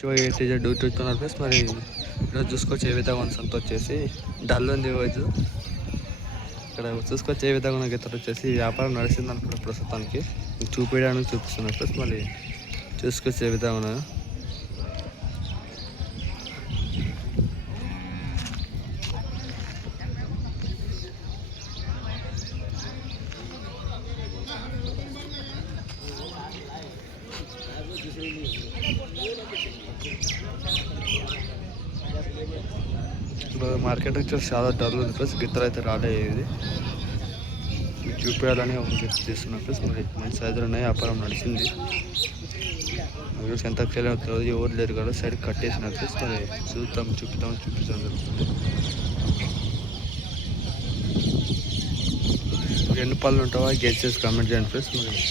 Shiva teacher duty వచ్చున్నారు plus మరి ఈరోజు చూసుకోవచ్చు ఏ విధంగా ఉంది సంత వచ్చేసి డల్ ఉంది రోజు. ఇక్కడ చూసుకోవచ్చు ఏ విధంగా ఉన్న గీతలు వచ్చేసి వ్యాపారం నడిచింది అనుకున్న ప్రస్తుతానికి చూపించడానికి చూపిస్తున్నారు ప్లస్ మళ్ళీ చూసుకోవచ్చు ఏ విధంగా ఉన్నాయో. మార్కెట్ వచ్చేసి చాలా డల్ ఉంది ప్లస్ గిత్తలు అయితే రాలేదు. ఇది చూపించాలని ఒక గిత్త తీస్తున్నాం ప్లస్ మరి మంచి సైజులు ఉన్నాయి, వ్యాపారం నడిచింది. ఎంత సేల్ అవుతుంది ఎవరు లేరు కదా, సైడ్ కట్టేసిన ప్లస్ మరి చూపిస్తాం జరుగుతుంది. ఎన్ని పళ్ళు ఉంటావా గెస్ చేసి కామెంట్ చేయండి ప్లస్ మరి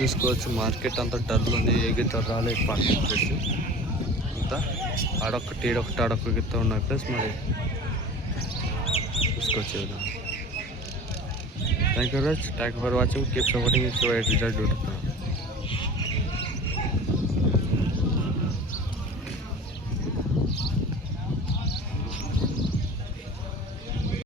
చూసుకోవచ్చు. మార్కెట్ అంతా డల్ ఉంది, ఏ గిత్త రాలేదు పంట వచ్చేసి అంతా ఆడొక్కటి ఈడొకటి ఆడొక్క గిత్త ఉన్నాయి ప్లస్ మరి చూసుకోవచ్చు. Thank you for watching, keep supporting result duty.